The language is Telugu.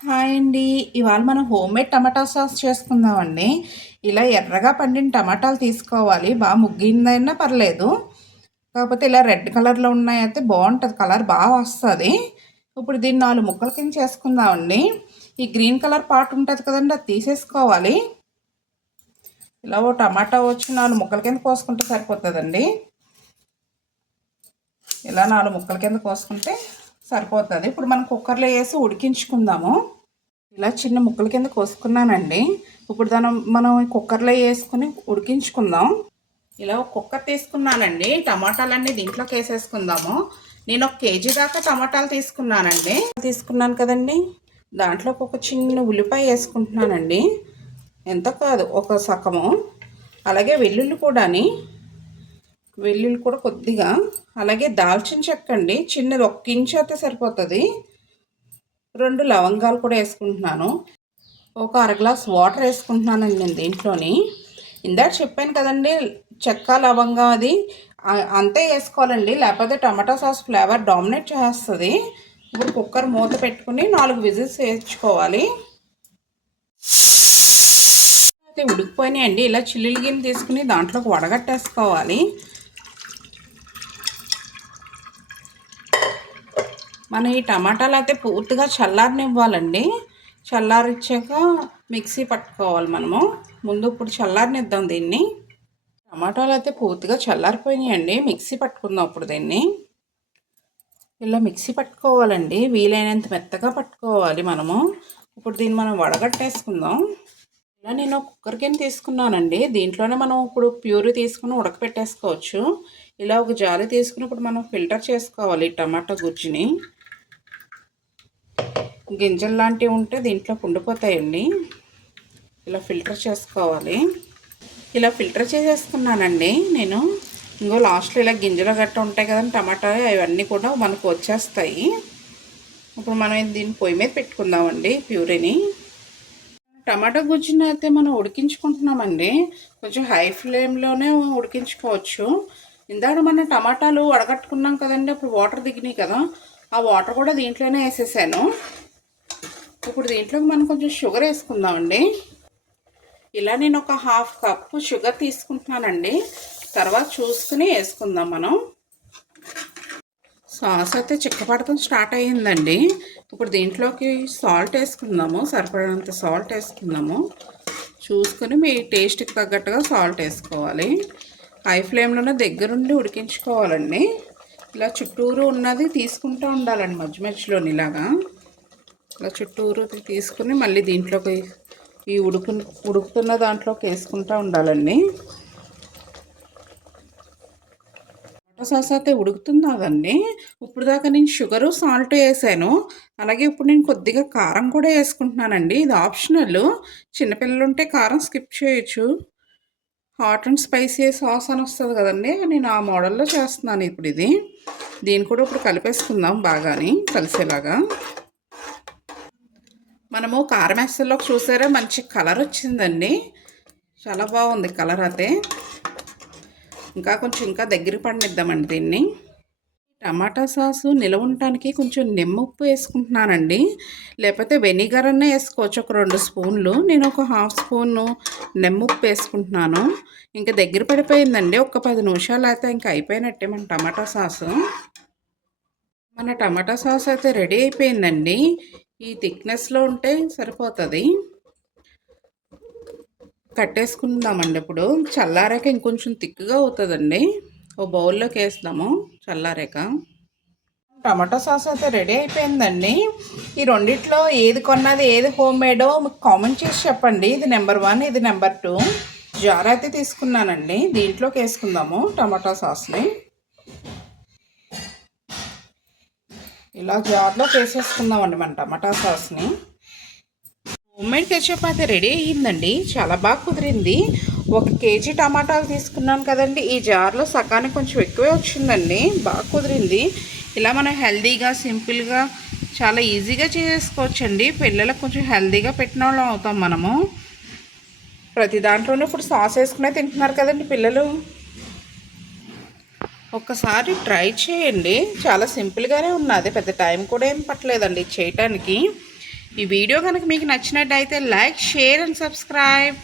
హాయ్ అండి. ఇవాళ మనం హోమ్మేడ్ టమాటా సాస్ చేసుకుందామండి. ఇలా ఎర్రగా పండిన టమాటాలు తీసుకోవాలి. ముగ్గిందైనా పర్లేదు. కాకపోతే ఇలా రెడ్ కలర్‌లో ఉన్నాయైతే బావుంటది. కలర్ వస్తది. ఇప్పుడు దీన్ని 4 ముక్కల కింద చేసుకుందామండి. ఈ గ్రీన్ కలర్ పార్ట్ ఉంటది కదండీ! అది తీసేసుకోవాలి. ఇలా ఓ టమాటా వచ్చి 4 ముక్కల కింద కోసుకుంటే సరిపోతదండి. ఇలా 4 ముక్కల కింద కోసుకుంటే సరిపోతది. ఇప్పుడు మనం కుక్కర్‌లో ఏసి ఉడికించుకుందాము. ఇలా చిన్న ముక్కల కింద కోసుకున్నానండి. ఇప్పుడు మనం కుక్కర్‌లో వేసుకొని ఉడికించుకుందాం. ఇలా ఒక కుక్కర్ తీసుకున్నానండి. టమాటాలన్నీ దీంట్లోకి వేసేసుకుందాము. నేను 1 కేజీ దాకా టమాటాలు తీసుకున్నాను కదండి. దాంట్లోకి ఒక చిన్న ఉల్లిపాయ వేసుకుంటున్నానండి. ఎంత కాదు, ఒక సగము. అలాగే వెల్లుల్లి కూడా కొద్దిగా, అలాగే దాల్చిన చెక్క అండి, చిన్నది 1 ఇంచు అయితే సరిపోతుంది. 2 లవంగాలు కూడా వేసుకుంటున్నాను. ఒక అర గ్లాస్ వాటర్ వేసుకుంటున్నానండి నేను దీంట్లోని. ఇందాక చెప్పాను కదండి, చెక్క లవంగా అది అంతే వేసుకోవాలండి, లేకపోతే టమాటా సాస్ ఫ్లేవర్ డామినేట్ చేస్తుంది. ఇప్పుడు కుక్కర్ మూత పెట్టుకుని 4 విజిల్స్ వేయించుకోవాలి. అయితే ఉడికిపోయినాయండి. ఇలా చిల్లులు గిన్నె తీసుకుని దాంట్లోకి వడగట్టేసుకోవాలి. మనం ఈ టమాటాలు అయితే పూర్తిగా చల్లారనివ్వాలండి. చల్లారిచ్చాక మిక్సీ పట్టుకోవాలి మనము. ముందు ఇప్పుడు చల్లారనిద్దాం దీన్ని. టమాటాలు అయితే పూర్తిగా చల్లారిపోయినాయండి. మిక్సీ పట్టుకుందాం ఇప్పుడు దీన్ని. ఇలా మిక్సీ పట్టుకోవాలండి, వీలైనంత మెత్తగా పట్టుకోవాలి మనము. ఇప్పుడు దీన్ని మనం వడగట్టేసుకుందాం. ఇలా నేను కుక్కర్ కింద తీసుకున్నానండి. దీంట్లోనే మనం ఇప్పుడు ప్యూరీ తీసుకుని ఉడకపెట్టేసుకోవచ్చు. ఇలా ఒక జాలి తీసుకుని ఇప్పుడు మనం ఫిల్టర్ చేసుకోవాలి టమాటా గుజ్జుని. గింజలు లాంటివి ఉంటే దీంట్లో ఉండిపోతాయండి. ఇలా ఫిల్టర్ చేసుకోవాలి. ఇలా ఫిల్టర్ చేసేసుకున్నానండి నేను. ఇంకో లాస్ట్లో ఇలా గింజలు గట్ట ఉంటాయి కదండి టమాటా, అవన్నీ కూడా మనకు వచ్చేస్తాయి. ఇప్పుడు మనం దీన్ని పొయ్యి మీద పెట్టుకుందామండి ప్యూరీని. టమాటా గుజ్జుని అయితే మనం ఉడికించుకుంటున్నామండి. కొంచెం హై ఫ్లేమ్లోనే ఉడికించుకోవచ్చు. ఇందాక మనం టమాటాలు వడగట్టుకున్నాం కదండి, అప్పుడు వాటర్ దిగినాయి కదా, ఆ వాటర్ కూడా దీంట్లోనే వేసేసాను. ఇప్పుడు దీంట్లోకి మనం కొంచెం షుగర్ వేసుకుందామండి. ఇలా నేను ఒక 1/2 కప్పు షుగర్ తీసుకుంటున్నానండి. తర్వాత చూసుకుని వేసుకుందాం మనం. సాస్ అయితే చిక్కపడటం స్టార్ట్ అయ్యిందండి. ఇప్పుడు దీంట్లోకి సాల్ట్ వేసుకుందాము. సరిపడినంత సాల్ట్ వేసుకుందాము. చూసుకుని మీ టేస్ట్కి తగ్గట్టుగా సాల్ట్ వేసుకోవాలి. హై ఫ్లేమ్లోనే దగ్గరుండి ఉడికించుకోవాలండి. ఇలా చుట్టూరు ఉన్నది తీసుకుంటూ ఉండాలండి మధ్యలోని ఇలాగా. ఇలా చుట్టూరు తీసుకుని మళ్ళీ దీంట్లోకి ఈ ఉడుకుతున్న దాంట్లోకి వేసుకుంటూ ఉండాలండి. టమాటా సాస్ అయితే ఉడుకుతుందండి. ఇప్పుడు దాకా నేను షుగరు సాల్ట్ వేసాను. అలాగే ఇప్పుడు నేను కొద్దిగా కారం కూడా వేసుకుంటున్నానండి. ఇది ఆప్షనల్. చిన్నపిల్లలు ఉంటే కారం స్కిప్ చేయొచ్చు. హాట్ అండ్ స్పైసీ సాస్ అని వస్తుంది కదండి, నేను ఆ మోడల్లో చేస్తున్నాను ఇప్పుడు ఇది. దీన్ని కూడా ఇప్పుడు కలిపేసుకుందాం బాగాని కలిసేలాగా. మనము కారం వేసేలోకి చూసారా, మంచి కలర్ వచ్చిందండి. చాలా బాగుంది కలర్ అయితే. ఇంకా దగ్గర పడినిద్దామండి దీన్ని. టమాటా సాసు నిలవ ఉండటానికి కొంచెం నిమ్మప్పు వేసుకుంటున్నానండి. లేకపోతే వెనిగర్ అన్న వేసుకోవచ్చు, ఒక 2 స్పూన్లు. నేను ఒక 1/2 స్పూను నిమ్మప్పు వేసుకుంటున్నాను. ఇంకా దగ్గర పడిపోయిందండి. ఒక 10 నిమిషాలు అయితే ఇంకా అయిపోయినట్టే మన టమాటా సాసు. మన టమాటా సాస్ అయితే రెడీ అయిపోయిందండి. ఈ థిక్నెస్లో ఉంటే సరిపోతుంది. కట్టేసుకుందామండి. ఇప్పుడు చల్లారాక ఇంకొంచెం థిక్గా అవుతుందండి. ఓ బౌల్లోకి వేస్తాము చల్లారాక. టమాటా సాస్ అయితే రెడీ అయిపోయిందండి. ఈ రెండిట్లో ఏది కొన్నది, ఏది హోమ్ మేడో మీకు కామెంట్ చేసి చెప్పండి. ఇది నెంబర్ 1, ఇది నెంబర్ 2. జార్ అయితే తీసుకున్నానండి. దీంట్లోకి వేసుకుందాము టమాటా సాస్ని. ఇలా జార్లోకి వేసేసుకుందామండి మన టమాటా సాస్ని. హోమ్మేడ్ కెచప్ అయితే రెడీ అయ్యిందండి. చాలా బాగా కుదిరింది. 1 కేజీ టమాటాలు తీసుకున్నాను కదండి, ఈ జార్లో సగానికి కొంచెం ఎక్కువే వచ్చిందండి. బాగా కుదిరింది. ఇలా మనం హెల్తీగా, సింపుల్గా, చాలా ఈజీగా చేసుకోవచ్చండి. పిల్లలకు కొంచెం హెల్తీగా పెట్టిన వాళ్ళం అవుతాం మనము. ప్రతి దాంట్లోనూ ఇప్పుడు సాస్ వేసుకునే తింటున్నారు కదండి పిల్లలు. ఒక్కసారి ట్రై చేయండి. చాలా సింపుల్గానే ఉన్నది, పెద్ద టైం కూడా ఏం పట్టలేదండి చేయటానికి. ఈ వీడియో కనుక మీకు నచ్చినట్టయితే లైక్, షేర్ అండ్ సబ్స్క్రైబ్.